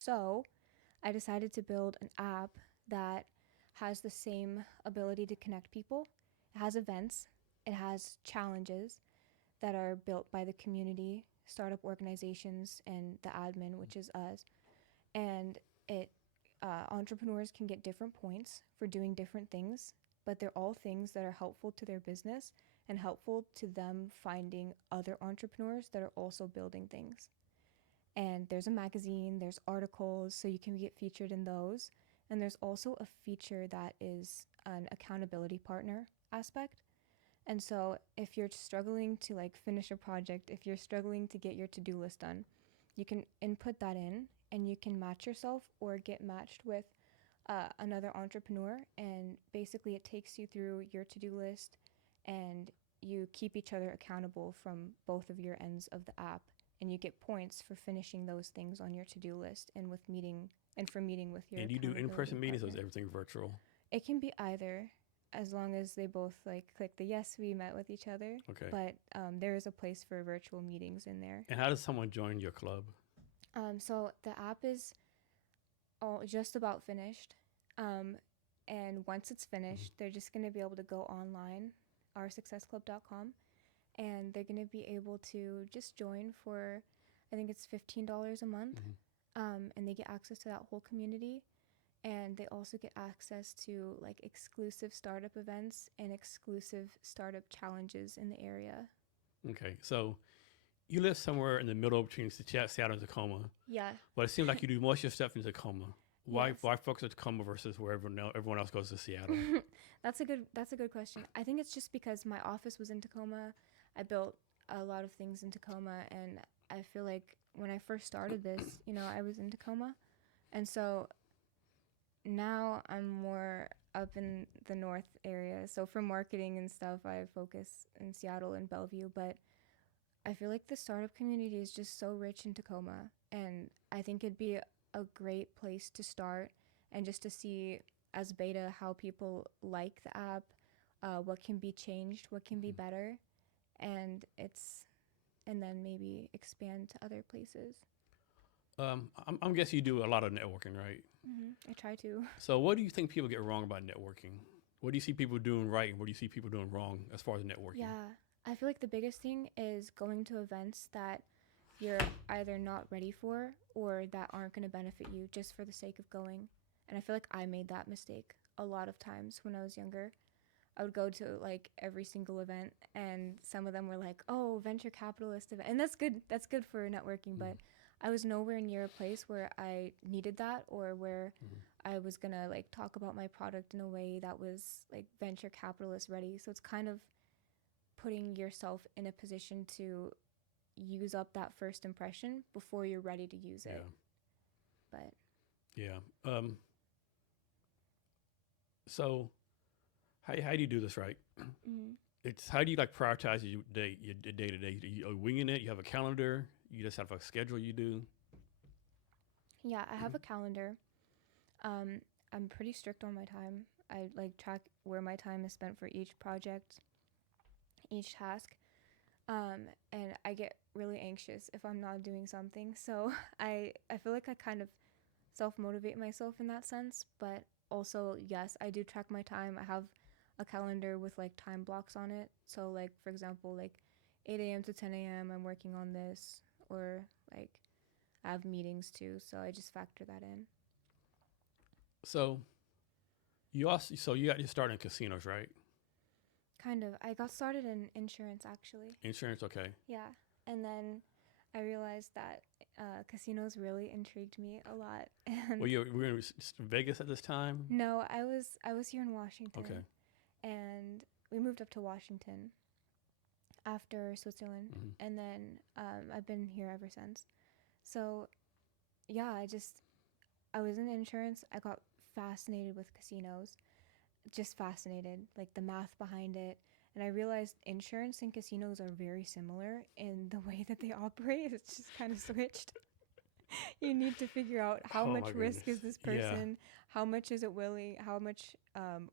So I decided to build an app that has the same ability to connect people. It has events, it has challenges that are built by the community, startup organizations, and the admin, which is us. And it entrepreneurs can get different points for doing different things, but they're all things that are helpful to their business and helpful to them finding other entrepreneurs that are also building things. And there's a magazine, there's articles, so you can get featured in those. And there's also a feature that is an accountability partner aspect. And so if you're struggling to like finish a project, if you're struggling to get your to-do list done, you can input that in and you can match yourself or get matched with another entrepreneur. And basically it takes you through your to-do list and you keep each other accountable from both of your ends of the app. And you get points for finishing those things on your to-do list and with meeting and for meeting with your And do you do accountability in-person meetings or is partner. everything virtual? It can be either, as long as they both like click the yes, we met with each other. Okay. But there is a place for virtual meetings in there. And how does someone join your club? So the app is all just about finished. And once it's finished, they're just going to be able to go online, oursuccessclub.com, and they're going to be able to just join for, I think it's $15 a month. And they get access to that whole community. And they also get access to like exclusive startup events and exclusive startup challenges in the area. Okay. So you live somewhere in the middle between Seattle and Tacoma, Yeah. but it seems like you do most of your stuff in Tacoma. Why Yes. why focus on Tacoma versus where everyone else goes to Seattle? That's a good question. I think it's just because my office was in Tacoma. I built a lot of things in Tacoma, and I feel like when I first started this, I was in Tacoma. And so now I'm more up in the north area. So for marketing and stuff, I focus in Seattle and Bellevue, but I feel like the startup community is just so rich in Tacoma, and I think it'd be a great place to start and just to see as beta how people like the app, what can be changed, what can be better, and and then maybe expand to other places. I'm guessing you do a lot of networking, right? I try to. So what do you think people get wrong about networking? What do you see people doing right and what do you see people doing wrong as far as networking? Yeah, I feel like the biggest thing is going to events that you're either not ready for or that aren't going to benefit you just for the sake of going. And I feel like I made that mistake a lot of times when I was younger. I would go to like every single event and some of them were like, "Oh, venture capitalist event." And that's good. That's good for networking, but I was nowhere near a place where I needed that or where I was going to like talk about my product in a way that was like venture capitalist ready. So it's kind of putting yourself in a position to use up that first impression before you're ready to use it. But Yeah. So how do you do this, right? It's how do you like prioritize your day to day? Are you winging it? You have a calendar? You just have a schedule you do? yeah, I have a calendar. I'm pretty strict on my time. I like track where my time is spent for each project, each task. And I get really anxious if I'm not doing something. So I feel like I kind of self motivate myself in that sense. But also, yes, I do track my time. I have a calendar with like time blocks on it. So, like, for example, like 8 a.m. to 10 a.m., I'm working on this, or like I have meetings too. So I just factor that in. So you got your start in casinos, right? Kind of. I got started in insurance actually. Insurance, okay. Yeah. And then I realized that casinos really intrigued me a lot. Well, And you were in Vegas at this time? no, I was here in Washington, Okay. and we moved up to Washington after Switzerland, Mm-hmm. and then I've been here ever since. So yeah, I was in insurance. I got fascinated with casinos, just fascinated, like the math behind it. And I realized insurance and casinos are very similar in the way that they operate. It's just kind of switched. You need to figure out how Oh much my risk goodness. is this Yeah. person, how much is it willing, how much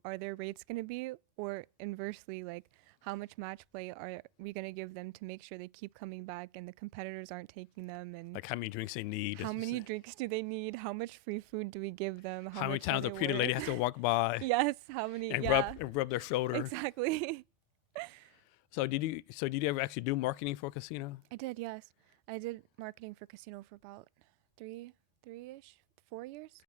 are their rates going to be, or inversely, like how much match play are we going to give them to make sure they keep coming back and the competitors aren't taking them, and Like how many drinks they need. how many drinks do they need, how much free food do we give them, How many much times are a they pretty lady worth? has to walk by Yes, how many? and Yeah, rub their shoulder. exactly. So did you ever actually do marketing for a casino? I did, yes. I did marketing for casino for about 4 years.